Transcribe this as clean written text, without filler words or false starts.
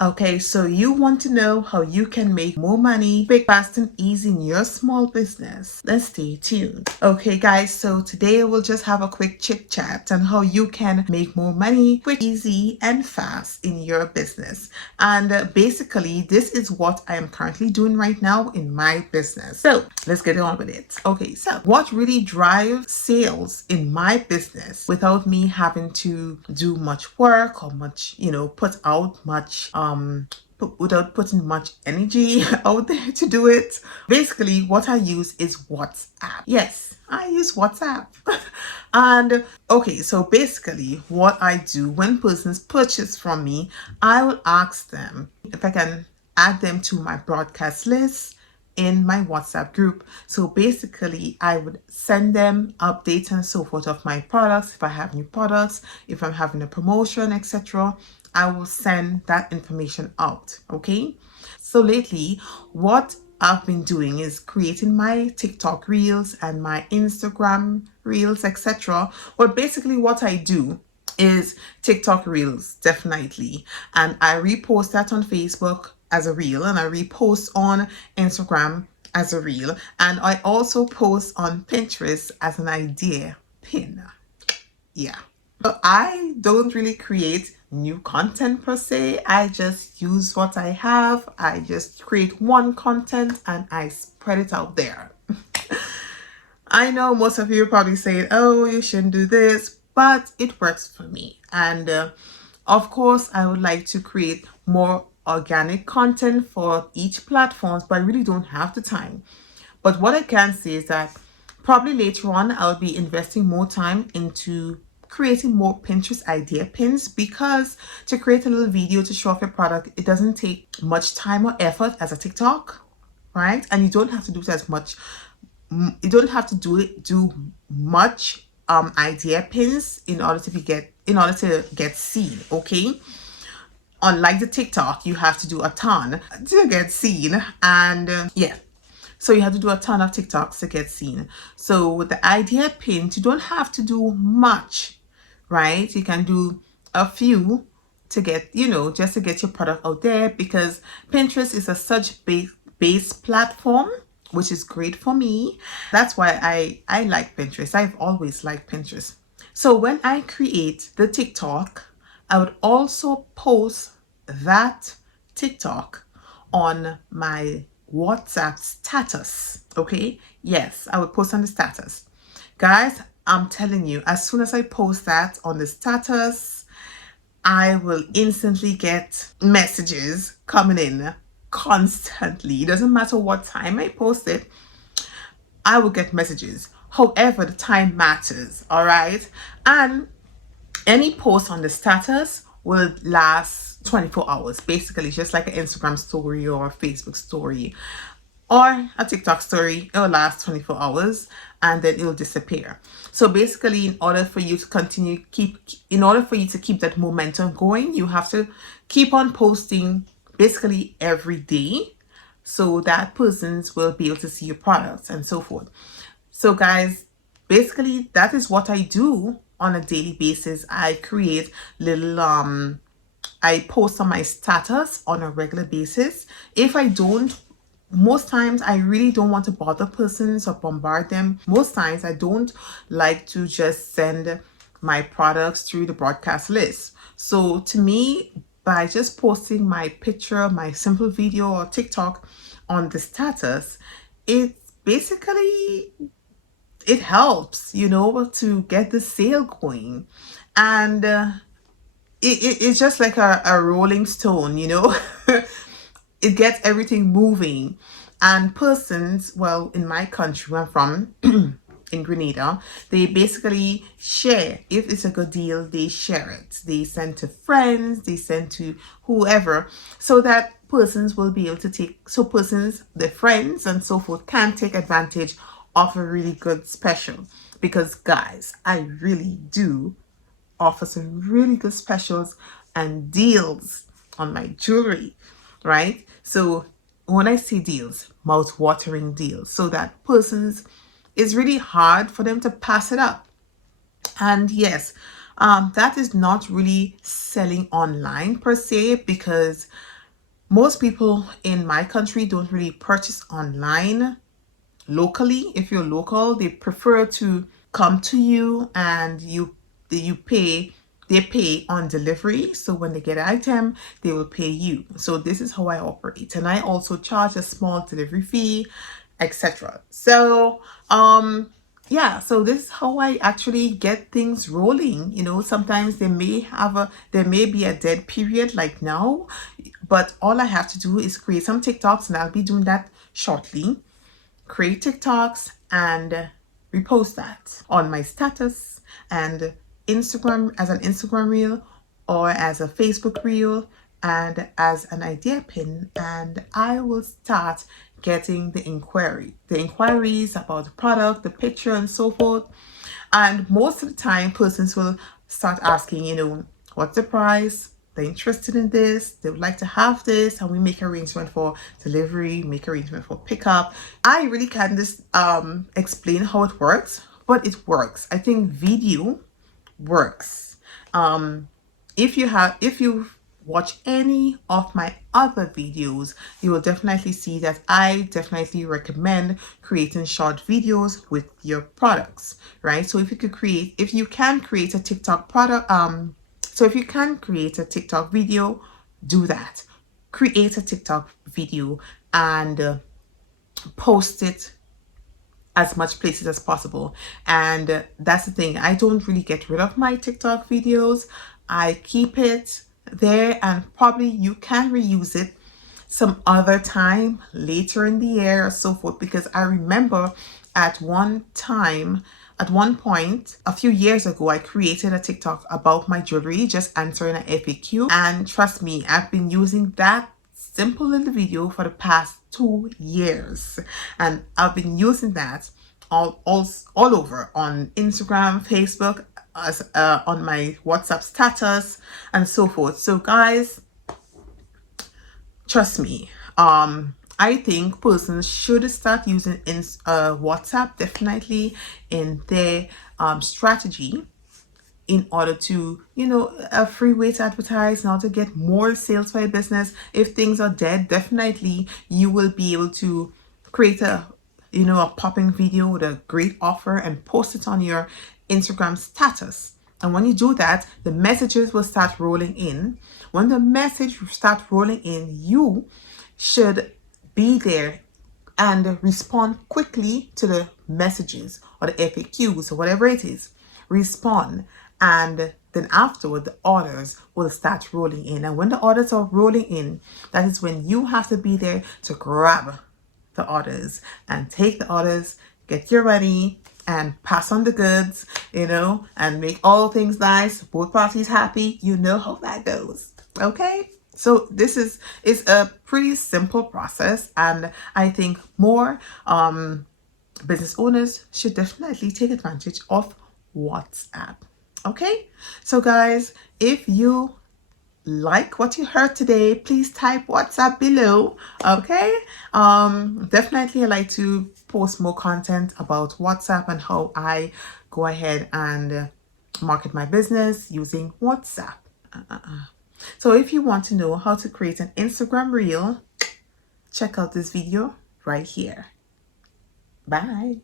Okay, so you want to know how you can make more money quick, fast, and easy in your small business. Let's stay tuned. Okay, guys, so today we'll just have a quick chit chat on how you can make more money quick, easy, and fast in your business. And basically, this is what I am currently doing right now in my business. So let's get on with it. Okay, so what really drives sales in my business without me having to do much work or much, put out much without putting much energy out there to do it. Basically, what I use is WhatsApp. Yes, I use WhatsApp. And okay, so basically, what I do when persons purchase from me, I will ask them if I can add them to my broadcast list in my WhatsApp group. So basically, I would send them updates and so forth of my products. If I have new products, if I'm having a promotion, etc., I will send that information out. Okay. So lately, what I've been doing is creating my TikTok reels and my Instagram reels, etc. But basically, what I do is TikTok reels, definitely. And I repost that on Facebook as a reel, and I repost on Instagram as a reel. And I also post on Pinterest as an idea pin. Yeah. But I don't really create new content per se. I just use what I have. I just create one content and I spread it out there. I know most of you are probably saying, oh, you shouldn't do this, but it works for me. And of course, I would like to create more organic content for each platform, but I really don't have the time. But what I can say is that probably later on, I'll be investing more time into creating more Pinterest idea pins, because to create a little video to show off your product, it doesn't take much time or effort as a TikTok, right? And you don't have to do as much. You don't have to do much idea pins in order to get seen. Okay. Unlike the TikTok, you have to do a ton to get seen, and yeah. So you have to do a ton of TikToks to get seen. So with the idea pins, you don't have to do much, right? You can do a few to get, just to get your product out there, because Pinterest is a such base platform, which is great for me. That's why I like Pinterest. I've always liked Pinterest. So when I create the TikTok, I would also post that TikTok on my WhatsApp status. Okay. Yes, I would post on the status. Guys, I'm telling you, as soon as I post that on the status, I will instantly get messages coming in constantly. It doesn't matter what time I post it, I will get messages. However, the time matters. All right. And any post on the status will last 24 hours. Basically, just like an Instagram story or a Facebook story or a TikTok story. It will last 24 hours and then it will disappear. So basically, in order for you to keep that momentum going, you have to keep on posting basically every day, so that persons will be able to see your products and so forth. So guys, basically that is what I do on a daily basis. I create little I post on my status on a regular basis. If I don't, most times I really don't want to bother persons or bombard them. Most times I don't like to just send my products through the broadcast list. So to me, by just posting my picture, my simple video or TikTok on the status, it's basically, it helps, to get the sale going. And it's just like a rolling stone, it gets everything moving. And persons, well, in my country where I'm from, in Grenada, they basically share. If it's a good deal, they share it. They send to friends, they send to whoever, so that persons will be able to their friends and so forth, can take advantage of a really good special. Because guys, I really do offer some really good specials and deals on my jewelry, right? So when I say deals, mouth-watering deals, so that persons, it's really hard for them to pass it up. And yes, That is not really selling online per se, because most people in my country don't really purchase online locally. If you're local, they prefer to come to you, and you pay, they pay on delivery. So when they get an item, they will pay you. So this is how I operate, and I also charge a small delivery fee, etc. So yeah, so this is how I actually get things rolling. Sometimes there may be a dead period like now, but all I have to do is create some TikToks, and I'll be doing that shortly. Create TikToks and repost that on my status and Instagram, as an Instagram reel or as a Facebook reel and as an idea pin, and I will start getting the inquiries about the product, the picture, and so forth. And most of the time, persons will start asking, what's the price? They're interested in this, they would like to have this, and we make arrangement for delivery, make arrangement for pickup. I really can't just explain how it works, but it works. I think video works. If you watch any of my other videos, you will definitely see that I definitely recommend creating short videos with your products, right? So if you can create a TikTok product, so if you can create a TikTok video, do that. Create a TikTok video and post it as much places as possible. And that's the thing, I don't really get rid of my TikTok videos. I keep it there, and probably you can reuse it some other time later in the year or so forth, because I remember at one point a few years ago, I created a TikTok about my jewelry, just answering an FAQ, and trust me, I've been using that simple little video for the past 2 years, and I've been using that all over on Instagram, Facebook, as on my WhatsApp status, and so forth. So guys, trust me, I think persons should start using WhatsApp definitely in their strategy, in order to, a free way to advertise, in order to get more sales for your business. If things are dead, definitely you will be able to create a popping video with a great offer and post it on your Instagram status. And when you do that, the messages will start rolling in. When the message starts rolling in, you should be there and respond quickly to the messages or the FAQs or whatever it is. Respond, and then afterward the orders will start rolling in. And when the orders are rolling in, that is when you have to be there to grab the orders and take the orders, get your money, and pass on the goods, and make all things nice, both parties happy. You know how that goes. Okay? So this is a pretty simple process, and I think more business owners should definitely take advantage of WhatsApp. Okay? So guys, if you like what you heard today, please type WhatsApp below. Okay? Definitely I like to post more content about WhatsApp and how I go ahead and market my business using WhatsApp. So if you want to know how to create an Instagram reel, check out this video right here. Bye.